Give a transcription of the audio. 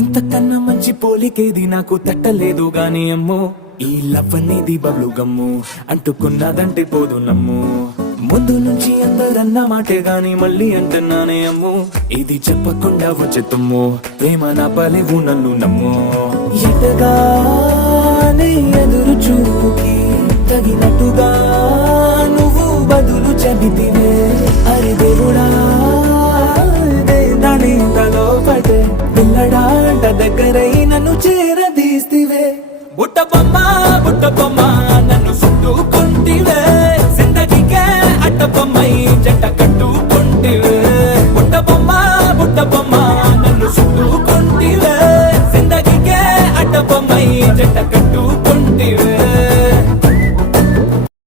ఇంతకన్నా మంచి పోలికేది నాకు తట్టలేదు గాని అమ్మో, ఈ లవ్ అనేది బబ్లు గమ్ము, అంటుకున్నదంటే పోదు నమ్ము. ముందు నుంచి అందరన్న మాటే గాని మళ్ళీ అంటున్నానే అమ్ము, ఇది చెప్పకుండా వచ్చే తుమ్ము, ప్రేమ నా పలేవు నన్ను నమ్ము. ఎటగానే ఎదురు చూకి తగినట్టుగా నువ్వు బదులు చెబితివే, అరే దేవుడా దాని తలో పడే పిల్లడా దగ్గరై నన్ను చేరదీస్తివే. బుట్ట బొమ్మ